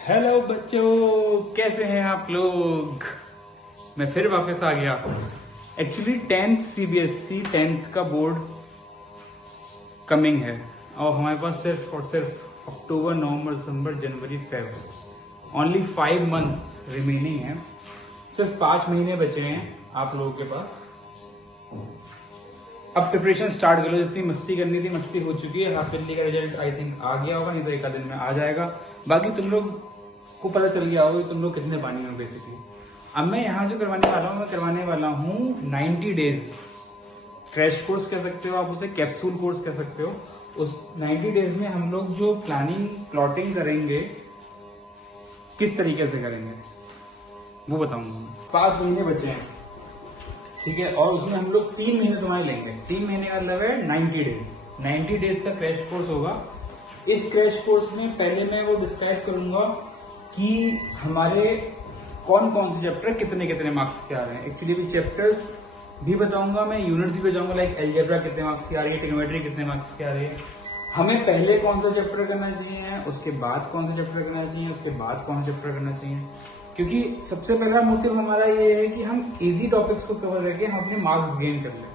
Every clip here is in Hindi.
हेलो बच्चों, कैसे हैं आप लोग। मैं फिर वापस आ गया। एक्चुअली 10th सीबीएसई 10th का बोर्ड कमिंग है और हमारे पास सिर्फ और सिर्फ अक्टूबर, नवंबर, दिसंबर, जनवरी, फेब ओनली 5 मंथ्स रिमेनिंग है। सिर्फ 5 महीने बचे हैं आप लोगों के पास। अब प्रिपरेशन स्टार्ट कर लो। जितनी मस्ती करनी थी मस्ती हो चुकी है। हाफ ईयरली का रिजल्ट आई थिंक आ गया होगा, नहीं तो एक आध दिन में आ जाएगा। बाकी तुम लोग को पता चल गया होगा कि तुम लोग कितने पानी हो बेसिकली। अब मैं यहाँ जो करवाने वाला हूँ, मैं करवाने वाला हूँ 90 डेज क्रैश कोर्स कह सकते हो आप उसे, कैप्सूल कोर्स कह सकते हो। उस 90 डेज में हम लोग जो प्लानिंग प्लॉटिंग करेंगे, किस तरीके से करेंगे वो बताऊंगा। 5 महीने बचे हैं, ठीक है, और उसमें हम लोग 3 महीने तुम्हारे लेंगे। 3 महीने का मतलब है 90 डेज। 90 डेज का क्रैश कोर्स होगा। इस क्रैश कोर्स में पहले मैं वो डिस्क्राइब करूंगा कि हमारे कौन कौन से चैप्टर कितने कितने मार्क्स के आ रहे हैं। एक्चुअली भी चैप्टर्स भी बताऊंगा मैं, यूनिट्स भी बताऊंगा, लाइक अलजेब्रा कितने मार्क्स की आ रही है, ट्रिग्नोमेट्री कितने मार्क्स की आ रही है, हमें पहले कौन सा चैप्टर करना चाहिए, उसके बाद कौन सा चैप्टर करना चाहिए, उसके बाद कौन सा चैप्टर करना चाहिए। क्योंकि सबसे पहला मोटिव हमारा ये है कि हम इजी टॉपिक्स को कवर करके हम अपने मार्क्स गेन कर लें।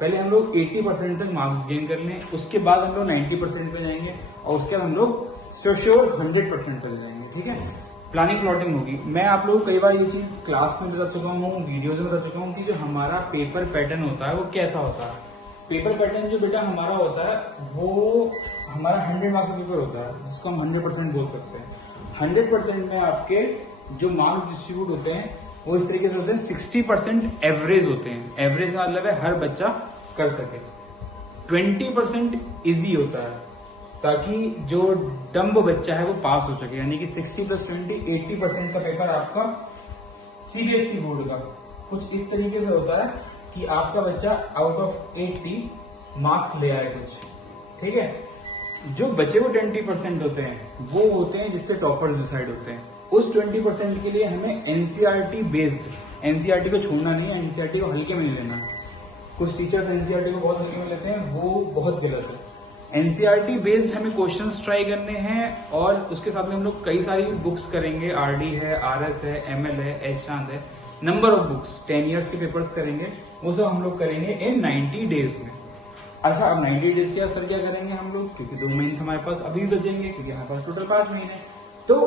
पहले हम लोग 80% तक मार्क्स गेन कर लें, उसके बाद हम लोग 90% पे जाएंगे और उसके बाद हम लोग श्योर 100% तक जाएंगे, ठीक है। प्लानिंग प्लॉटिंग होगी। मैं आप लोगों को कई बार ये चीज क्लास में बता चुका हूँ, वीडियोज में बता चुका हूँ कि जो हमारा पेपर पैटर्न होता है वो कैसा होता है। पेपर पैटर्न जो बेटा हमारा होता है वो हमारा 100 मार्क्स का पेपर होता है, जिसको हम 100% बोल सकते हैं। 100% में आपके जो मार्क्स डिस्ट्रीब्यूट होते हैं वो इस तरीके से होते हैं। 60% एवरेज होते हैं। एवरेज का मतलब है हर बच्चा कर सके। 20% इजी होता है ताकि जो डम्ब बच्चा है वो पास हो सके, यानी कि 60 + 20 80% का पेपर आपका सीबीएसई बोर्ड का कुछ इस तरीके से होता है कि आपका बच्चा आउट ऑफ 80 मार्क्स ले आए कुछ, ठीक है। जो बचे वो 20% होते हैं वो होते हैं जिससे टॉपर्स डिसाइड होते हैं। उस 20% के लिए हमें एनसीईआरटी बेस्ड, एनसीईआरटी को छोड़ना नहीं है, एनसीईआरटी को हल्के में नहीं लेना। कुछ टीचर्स एनसीईआरटी को बहुत हल्के में लेते हैं, वो बहुत गलत है। एनसीईआरटी बेस्ड हमें क्वेश्चंस ट्राई करने हैं और उसके साथ में हम लोग कई सारी बुक्स करेंगे। आरडी है, आरएस है, एमएल है, एस चांद है, नंबर ऑफ बुक्स, 10 ईयर्स के पेपर्स करेंगे। वो सब हम लोग करेंगे इन 90 डेज में। अच्छा, अब 90 डेज के असर क्या करेंगे हम लोग, क्योंकि 2 महीने हमारे पास अभी भी बचेंगे, क्योंकि हमारे पास टोटल 5 महीने। तो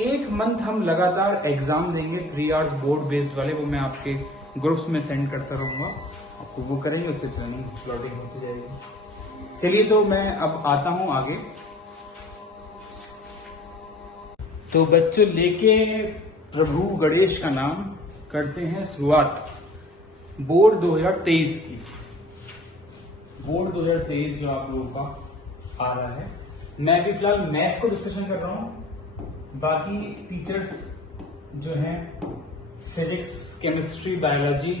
1 मंथ हम लगातार एग्जाम देंगे 3 आवर्स बोर्ड बेस्ड वाले, वो मैं आपके ग्रुप्स में सेंड करता रहूंगा, आपको वो करेंगे, उससे प्लानिंग प्लॉटिंग होती जाएगी। चलिए, तो मैं अब आता हूं आगे। तो बच्चों, लेके प्रभु गणेश का नाम करते हैं शुरुआत बोर्ड 2023 की। बोर्ड 2023 जो आप लोगों का आ रहा है, मैं अभी फिलहाल मैथ्स को डिस्कशन कर रहा हूं। बाकी टीचर्स जो हैं फिजिक्स, केमिस्ट्री, बायोलॉजी,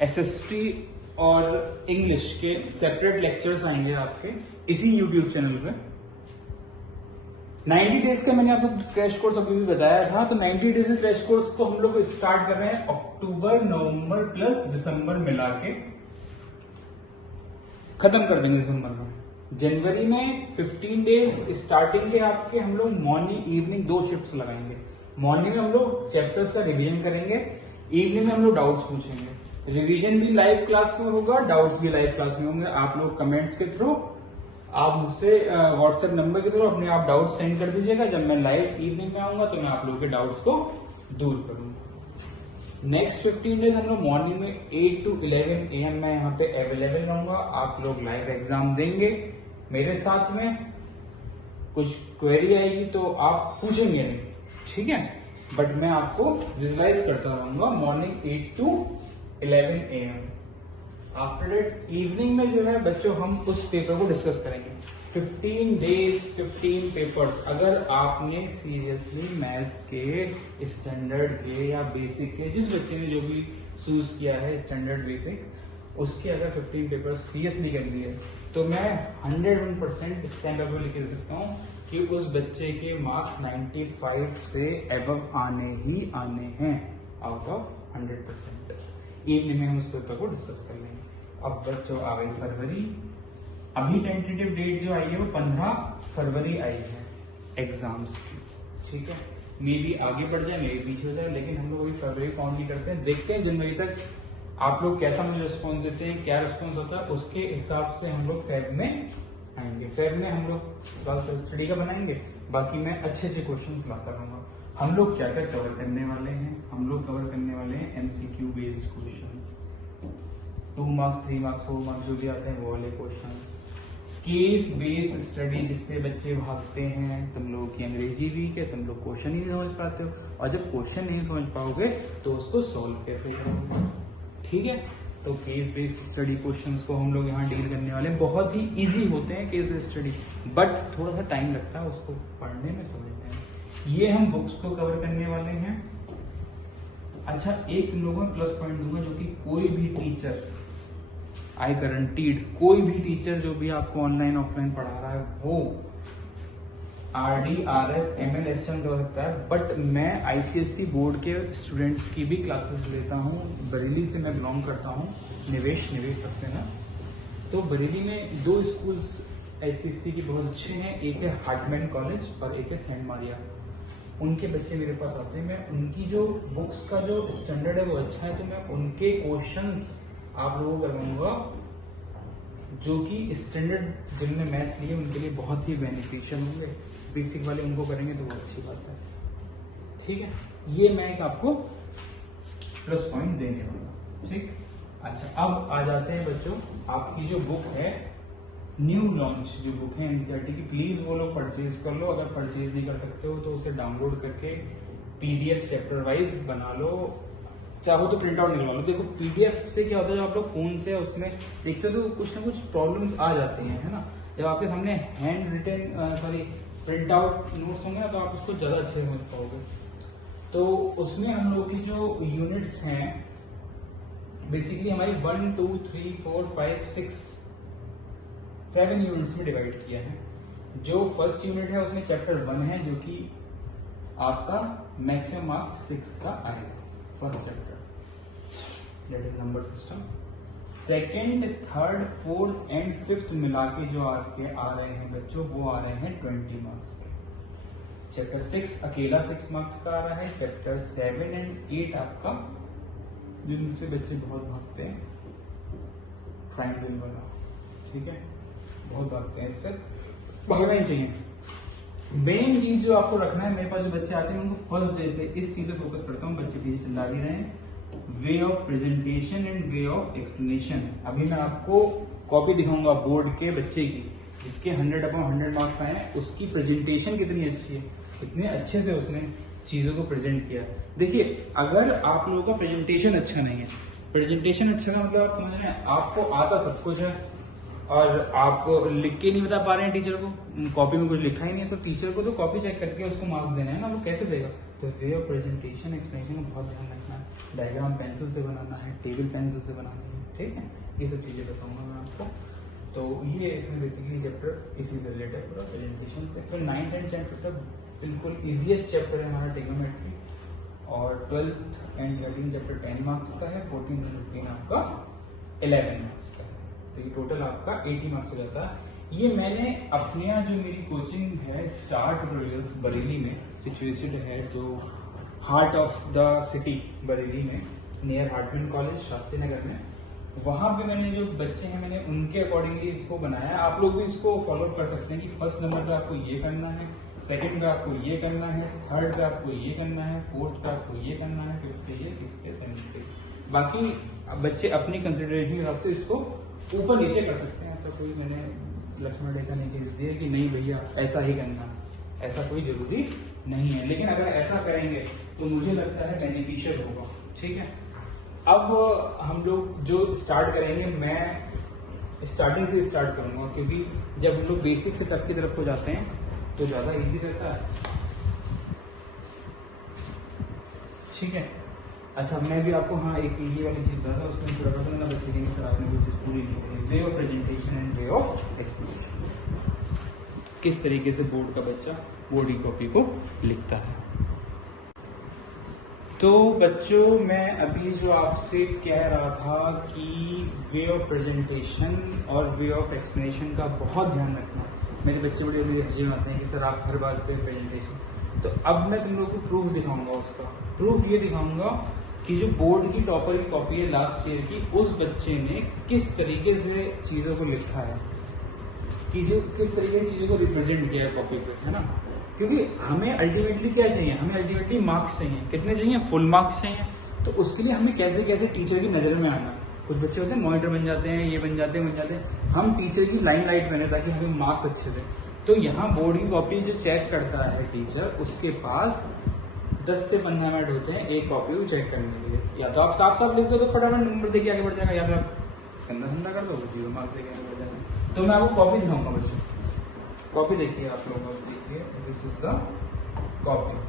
एसएसटी और इंग्लिश के सेपरेट लेक्चर्स आएंगे आपके इसी यूट्यूब चैनल पे। 90 डेज का मैंने आपको क्रैश कोर्स अभी भी बताया था। तो 90 डेज क्रैश कोर्स को हम लोग स्टार्ट कर रहे हैं अक्टूबर, नवंबर प्लस दिसंबर मिला के खत्म कर देंगे दिसंबर में। जनवरी में 15 डेज स्टार्टिंग के आपके हम लोग मॉर्निंग इवनिंग 2 शिफ्ट्स लगाएंगे। मॉर्निंग में हम लोग चैप्टर्स का रिवीजन करेंगे, इवनिंग में हम लोग डाउट्स पूछेंगे। रिवीजन भी लाइव क्लास में होगा, डाउट्स भी लाइव क्लास में होंगे। आप लोग कमेंट्स के थ्रू, आप मुझसे व्हाट्सएप नंबर के थ्रू अपने आप डाउट्स सेंड कर दीजिएगा। जब मैं लाइव इवनिंग में आऊंगा तो मैं आप लोगों के डाउट्स को दूर करूंगा। नेक्स्ट 15 डेज हम लोग मॉर्निंग में 8 to 11 AM मैं यहाँ पे अवेलेबल रहूंगा। आप लोग लाइव एग्जाम देंगे मेरे साथ में। कुछ क्वेरी आएगी तो आप पूछेंगे नहीं, ठीक है, बट मैं आपको विजुलाइज करता रहूंगा morning 8 to 11 AM। After that evening में जो है बच्चों हम उस पेपर को डिस्कस करेंगे। 15 डेज 15 पेपर्स। अगर आपने सीरियसली मैथ्स के स्टैंडर्ड के या बेसिक के, जिस बच्चे ने जो भी चूज किया है स्टैंडर्ड बेसिक, उसके अगर 15 पेपर सीरियसली कर लिए तो मैं 101% स्टैंड अप लिख दे सकता हूँ कि उस बच्चे के मार्क्स 95 से एबव आने ही आने हैं आउट ऑफ 100%। इवनिंग में हम उस पेपर को डिस्कस कर लेंगे। अब बच्चों आ गई फरवरी। अभी टेंटेटिव डेट जो आई है वो 15 फरवरी आई है। एग्जाम्स की, ठीक है। मे भी आगे बढ़ जाए, मे भी पीछे हो जाए, लेकिन हम लोग अभी फरवरी काउंट नहीं करते हैं। देखते हैं जनवरी तक आप लोग कैसा मुझे रिस्पॉन्स देते हैं, क्या रिस्पॉन्स होता है, उसके हिसाब से हम लोग फेब में आएंगे। फेब में हम लोग स्टडी का बनाएंगे, बाकी मैं अच्छे अच्छे क्वेश्चन लाता रहूंगा। हम लोग क्या क्या कवर करने वाले हैं, हम लोग कवर करने वाले हैं MCQ based question, 2 marks 3 marks 4 marks जो भी आते हैं वो वाले क्वेश्चन, केस बेस्ड स्टडी जिससे बच्चे भागते हैं, तुम लोगों की अंग्रेजी वीक है, तुम लोग क्वेश्चन ही नहीं समझ पाते हो, और जब क्वेश्चन नहीं समझ पाओगे तो उसको सॉल्व कैसे करोगे, ठीक है। तो केस बेस्ड स्टडी क्वेश्चंस को हम लोग यहाँ डील करने वाले हैं। बहुत ही इजी होते हैं केस बेस्ड स्टडी, बट थोड़ा सा टाइम लगता है उसको पढ़ने में, समझने में। ये हम बुक्स को कवर करने वाले हैं। अच्छा, एक तुम लोगों में प्लस पॉइंट दूंगा, जो कि कोई भी टीचर, आई गारंटीड, कोई भी टीचर जो भी आपको ऑनलाइन ऑफलाइन पढ़ा रहा है वो RD, RS, ML एसएम कर सकता है, बट मैं ICSE बोर्ड के स्टूडेंट्स की भी क्लासेस लेता हूँ। बरेली से मैं बिलोंग करता हूँ, निवेश सक्सेना। तो बरेली में 2 स्कूल्स ICSE की बहुत अच्छे हैं, एक है हार्टमैन कॉलेज और एक है सेंट मारिया। उनके बच्चे मेरे पास आते हैं, मैं उनकी जो बुक्स का जो स्टैंडर्ड है वो अच्छा है, तो मैं उनके क्वेश्चंस आप लोगों को करवाऊंगा, जो कि स्टैंडर्ड जिनने मैथ्स लिए उनके लिए बहुत ही बेनिफिशियल होंगे। बेसिक वाले उनको करेंगे तो बहुत अच्छी बात है, ठीक है। ये मैं एक आपको प्लस पॉइंट देने वाला, ठीक। अच्छा, अब आ जाते हैं बच्चों, आपकी जो बुक है न्यू लॉन्च जो बुक है एनसीईआरटी की, प्लीज वो लोग परचेज कर लो। अगर परचेज नहीं कर सकते हो तो उसे डाउनलोड करके PDF चैप्टर वाइज बना लो, चाहो तो प्रिंट आउट निकलवा लो। देखो PDF से क्या होता है, जब आप लोग फोन से उसमें देखते हो तो कुछ ना कुछ प्रॉब्लम्स आ जाती हैं, है ना। जब आपके सामने hand written print out notes होंगे ना, तो आप उसको ज्यादा अच्छे से समझ पाओगे। तो उसमें हम लोग की जो यूनिट्स हैं बेसिकली हमारी 1 2 3 4 5 6 7 यूनिट्स में डिवाइड किया है। जो फर्स्ट यूनिट है उसमें चैप्टर 1 है, जो कि आपका मैक्सिमम मार्क्स 6 का आएगा, first chapter that is number system. Second, third, fourth and fifth मिला के जो आपके आ रहे हैं बच्चों, वो आ रहे हैं 20 मार्क्स के। चैप्टर 6 अकेला 6 मार्क्स का आ रहा है। चैप्टर 7 एंड 8 आपका, जिनसे बच्चे बहुत भागते हैं, ट्रायंगल वाला, ठीक है, बहुत भागते हैं, इससे भागना ही चाहिए। मेन चीज जो आपको रखना है, मेरे पास जो बच्चे आते हैं उनको फर्स्ट डे से इस चीज पे फोकस करता हूँ, बच्चे पीछे चिल्ला भी रहे हैं, way of presentation and way of explanation. अभी मैं आपको कॉपी दिखाऊंगा बोर्ड के बच्चे की, जिसके 100/100 मार्क्स आए हैं, उसकी प्रेजेंटेशन कितनी अच्छी है, कितने अच्छे से उसने चीजों को प्रेजेंट किया। देखिए, अगर आप लोगों का प्रेजेंटेशन अच्छा नहीं है, प्रेजेंटेशन अच्छा का मतलब आप समझ रहे हैं, आपको आता सब कुछ है और आप लिख के नहीं बता पा रहे हैं टीचर को, कॉपी में कुछ लिखा ही नहीं है, तो टीचर को तो कॉपी चेक करके उसको मार्क्स देना है ना, वो कैसे देगा। तो वे ऑफ प्रेजेंटेशन एक्सप्लेनेशन को बहुत ध्यान रखना है, डायग्राम पेंसिल से बनाना है, टेबल पेंसिल से बनानी है, ठीक है, ये सब चीजें बताऊंगा मैं आपको। तो ये इसमें बेसिकली चैप्टर इसी से रिलेटेड पूरा प्रेजेंटेशन से। फिर 9th एंड 10th चैप्टर बिल्कुल इजीएस्ट चैप्टर है हमारा ट्रिग्नोमेट्री, और 12th and 13th chapter 10 marks का है, 14th एंड 15 आपका 11 मार्क्स का है। तो ये टोटल आपका 80 मार्क्स हो जाता है। ये मैंने अपने यहाँ जो मेरी कोचिंग है स्टार ट्यूटोरियल्स बरेली में सिचुएटेड है, जो heart of the city Bareilly में, near Hartmann college Shastri Nagar में, वहां पे मैंने जो बच्चे हैं मैंने उनके अकॉर्डिंगली इसको बनाया है। आप लोग भी इसको फॉलो कर सकते हैं कि फर्स्ट नंबर पे आपको ये करना है, सेकंड पे आपको ये करना है, थर्ड पे आपको ये करना है, फोर्थ पे आपको ये करना है, फिफ्थ पे ये, सिक्स पे, सेवन्थ पे। बाकी बच्चे अपनी कंसिडरेशन के हिसाब से इसको ऊपर नीचे कर सकते हैं, ऐसा कोई मैंने लक्ष्मण रेखा नहीं खींच दिया कि नहीं भैया ऐसा ही करना, ऐसा कोई जरूरी नहीं है। लेकिन अगर ऐसा करेंगे तो मुझे लगता है बेनिफिशियल होगा, ठीक है। अब हम लोग जो स्टार्ट करेंगे, मैं स्टार्टिंग से स्टार्ट करूंगा, क्योंकि जब हम लोग बेसिक से टफ की तरफ को जाते हैं तो ज्यादा इजी रहता है, ठीक है। अच्छा, मैं भी आपको हाँ एक ये वाली चीज बता, उसमें थोड़ा पता ना बच्चे की सर आपने कोई चीज पूरी नहीं करी, way of presentation and way of explanation, किस तरीके से बोर्ड का बच्चा बोर्ड की कॉपी को लिखता है। तो बच्चों, मैं अभी जो आपसे कह रहा था कि वे ऑफ प्रेजेंटेशन और वे ऑफ एक्सप्लेनेशन का बहुत ध्यान रखना। मेरे बच्चे बड़े बड़े हंसी में आते हैं कि सर आप हर बार पे प्रेजेंटेशन। तो अब मैं तुम लोगों को प्रूफ दिखाऊंगा उसका। प्रूफ ये दिखाऊंगा कि जो बोर्ड की टॉपर की कॉपी है लास्ट ईयर की, उस बच्चे ने किस तरीके से चीज़ों को लिखा है, किस तरीके से चीज़ों को रिप्रेजेंट किया है कॉपी पे, है ना। क्योंकि हमें अल्टीमेटली क्या चाहिए, हमें अल्टीमेटली मार्क्स चाहिए। कितने चाहिए? फुल मार्क्स चाहिए। तो उसके लिए हमें कैसे कैसे टीचर की नज़र में आना। कुछ बच्चे होते हैं मॉनिटर बन जाते हैं, ये बन जाते हैं, हम टीचर की लाइन लाइट बने ताकि हमें मार्क्स अच्छे दें। तो यहाँ बोर्ड की कॉपी जो चेक करता है टीचर, उसके पास 10 से 15 मिनट होते हैं एक कॉपी को चेक करने के लिए। या तो आप साफ साफ लिख दो तो फटाफट नंबर देके आगे बढ़ जाएगा, या फिर आप गंदा संदा कर दो 0 मार्क्स देके आगे बढ़ जाएगा। तो मैं आपको कॉपी दिखाऊंगा बच्चे। कॉपी देखिए आप लोग, देखिए दिस इज द कॉपी।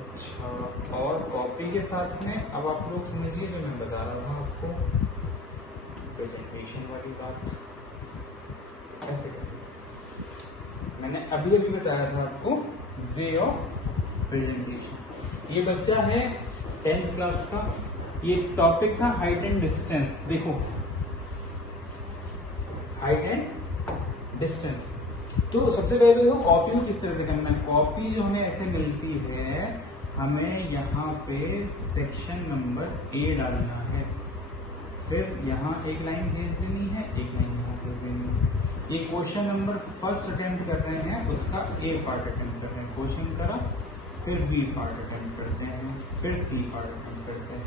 अच्छा, और कॉपी के साथ में अब आप लोग समझिए जो मैं बता रहा था आपको, प्रेजेंटेशन वाली बात कैसे करनी। मैंने अभी अभी बताया था आपको वे ऑफ प्रेजेंटेशन। ये बच्चा है 10th क्लास का, ये टॉपिक था हाइट एंड डिस्टेंस। देखो हाइट एंड डिस्टेंस। तो सबसे पहले देखो कॉपी को किस तरह से करना है। कॉपी जो हमें ऐसे मिलती है, हमें यहाँ पे सेक्शन नंबर ए डालना है, फिर यहाँ एक लाइन भेज देनी है, एक लाइन यहाँ भेज देनी है। ये क्वेश्चन नंबर फर्स्ट अटेम्प्ट कर रहे हैं, उसका ए पार्ट अटेम्प्ट कर रहे हैं, क्वेश्चन करा, फिर बी पार्ट अटेम्प्ट करते हैं, फिर सी पार्ट अटेम्प्ट करते हैं,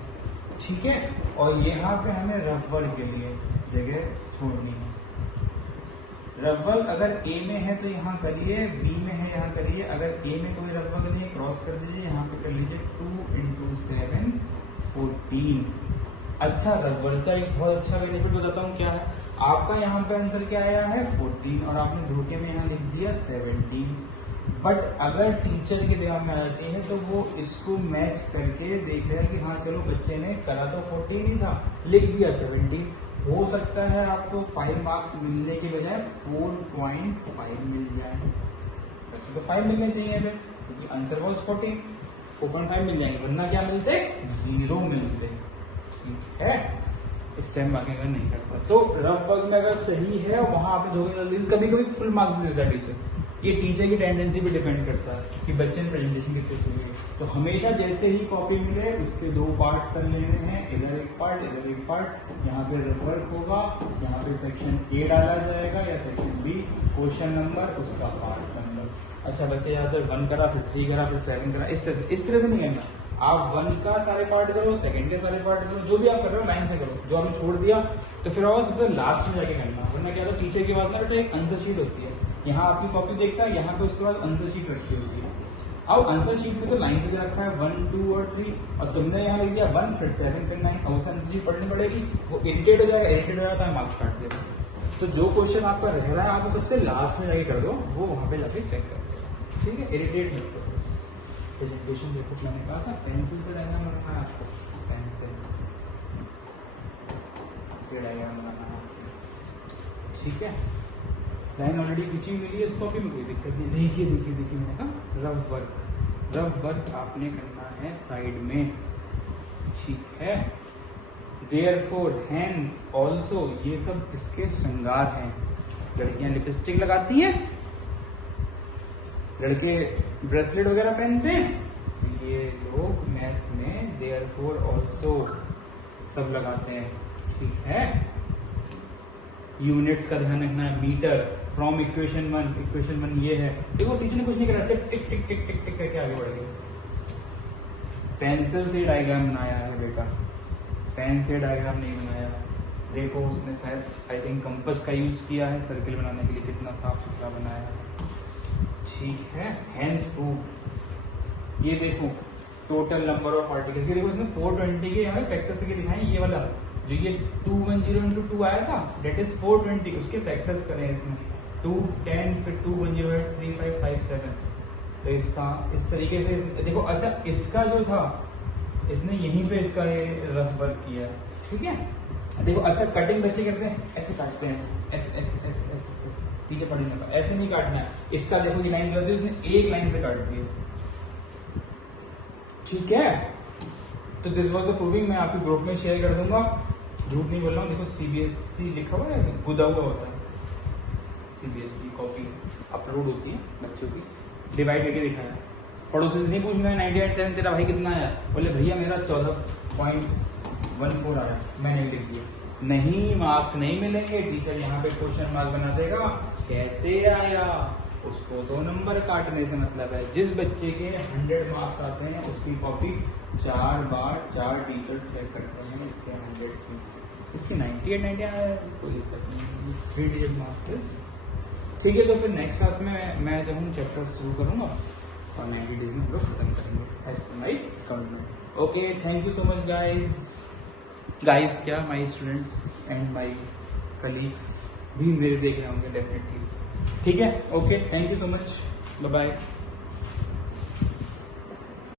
ठीक है। और यहाँ पे हमें रफ वर्क के लिए जगह छोड़नी है। रफ वर्क अगर ए में है तो यहाँ करिए, बी में है यहाँ करिए। अगर ए में कोई रफ वर्क नहीं है, क्रॉस कर दीजिए, यहाँ पे कर लीजिए 2 × 7 14। अच्छा, रफ वर्क का एक बहुत अच्छा बेनिफिट बताता हूँ क्या है। आपका यहाँ पे आंसर क्या आया है 14 और आपने धोखे में यहाँ लिख दिया 17। बट अगर टीचर के दिमाग में आ जाती है तो वो इसको मैच करके देख लेगा कि हाँ चलो बच्चे ने करा तो 14 ही था, लिख दिया 17। हो सकता है आपको 5 मार्क्स मिलने के बजाय 4.5 मिल जाए। वैसे तो 5 मिलने चाहिए थे क्योंकि आंसर वॉज 14, 4.5 मिल जाएंगे, वरना क्या मिलते? 0 मिलते। ठीक है, इस टाइम बाकी अगर नहीं करता तो रफ वर्क में अगर सही है वहां आप कभी कभी फुल मार्क्स भी देता है टीचर। ये टीचर की टेंडेंसी पे डिपेंड करता है कि बच्चे ने प्रेजेंटेशन कितने सही है। तो हमेशा जैसे ही कॉपी मिले उसके 2 पार्ट्स कर लेने हैं, इधर एक पार्ट, इधर एक पार्ट। यहाँ पे रफ वर्क होगा, यहाँ पे सेक्शन ए डाला जाएगा या सेक्शन बी, क्वेश्चन नंबर, उसका पार्ट नंबर। अच्छा बच्चे यहाँ पर 1 करा, फिर 3 करा, फिर 7 करा, इस तरह से नहीं करना। आप 1 का सारे पार्ट करो, सेकंड के सारे पार्ट करो, जो भी आप कर रहे हो लाइन से करो। जो आपने छोड़ दिया तो फिर और सबसे लास्ट में जाके करना, वरना क्या होता है टीचर के बाद ना तो एक आंसर शीट होती है, यहाँ आपकी कॉपी देखता है, यहाँ पे उसके बाद आंसर शीट रखी होती है। अब आंसर शीट पे तो लाइन से रखा है 1, 2 और 3, और तुमने यहाँ लिख दिया 1, फिर 7, फिर 9, और उस आंसर शीट पढ़नी पड़ेगी, वो इरिटेट हो जाएगा, इरिटेट हो जाता है मार्क्स काट देगा। तो जो क्वेश्चन आपका रह रहा है आप सबसे लास्ट में जाके कर दो, वो वहाँ पे जाके चेक कर दो, ठीक है। इरिटेट मत करो। प्रेजेंटेशन देखो मैंने कहा था पेंसिल से डायग्राम बनाना है आपको, पेंसिल से डायग्राम बनाना है, ठीक है। लाइन ऑलरेडी खींची मिली है, इस कॉपी में कोई दिक्कत नहीं। देखिए देखिए देखिए, मैंने कहा रफ वर्क आपने करना है साइड में, ठीक है। देयरफॉर हैंड्स ऑल्सो, ये सब इसके श्रृंगार हैं। लड़कियां लिपस्टिक लगाती हैं, लड़के ब्रेसलेट वगैरह पहनते हैं, ये लोग मैथ्स में देयरफॉर ऑल्सो सब लगाते हैं, ठीक है। यूनिट्स का ध्यान रखना है, मीटर, फ्रॉम इक्वेशन 1 ये है। देखो टीचर ने कुछ नहीं करा, सिर्फ टिक टिक टिक टिक टिक करके आगे बढ़ गए। पेंसिल से डायग्राम बनाया है बेटा, पेन से डायग्राम नहीं बनाया। देखो उसने शायद आई थिंक कंपास का यूज किया है सर्किल बनाने के लिए, कितना साफ सुथरा बनाया है, ठीक है। हैंड्स प्रूफ, ये देखो टोटल नंबर ऑफ आर्टिकल्स, ये देखो इसने 420 के हमें फैक्टर्स के दिखाए। ये वाला जो ये 210 × 2 आया था डेट इज 420, उसके फैक्टर्स करें इसमें 2, 10, फिर 210, 3, 5, 5, 7। तो इसका इस तरीके से देखो। अच्छा इसका जो था इसने यहीं पे इसका ये रफ वर्क किया है, ठीक है। देखो अच्छा कटिंग बच्चे करते हैं, ऐसे काटते हैं, ऐसे ऐसे ऐसे ऐसे ऐसे, पीछे पड़ी ना, ऐसे नहीं काटना है। इसका देखो ये लाइन कर दी उसने, एक लाइन से काट दी, ठीक है। तो दिस वॉज द प्रूविंग, मैं आपके ग्रुप में शेयर कर दूंगा, झूठ नहीं बोल रहा हूँ। देखो CBSE लिखा हुआ है, गुदा हुआ होता है, CBSE कॉपी अपलोड होती है बच्चों की, डिवाइड करके दिखाया। पड़ोसी से नहीं पूछना है 98.7 तेरा भाई कितना आया, बोले भैया मेरा 14.14 आया, मैंने लिख दिया। नहीं, मार्क्स नहीं मिलेंगे, टीचर यहाँ पे क्वेश्चन मार्क बना देगा, कैसे आया, उसको 2 नंबर काटने से मतलब है। जिस बच्चे के 100 मार्क्स आते हैं उसकी कॉपी 4 बार 4 टीचर्स चेक करते हैं, इसके 100 की, इसकी 98 आया, कोई दिक्कत नहीं, 3 डिजिट मार्क्स। ठीक है, तो फिर नेक्स्ट क्लास में मैं जब हूँ चैप्टर शुरू करूँगा और 90 डेज में हम लोग खत्म करेंगे as per my commitment. Okay, thank you so much guys क्या my students and my colleagues भी मेरे देख रहे होंगे डेफिनेटली। ठीक है, okay, thank you so much, bye bye.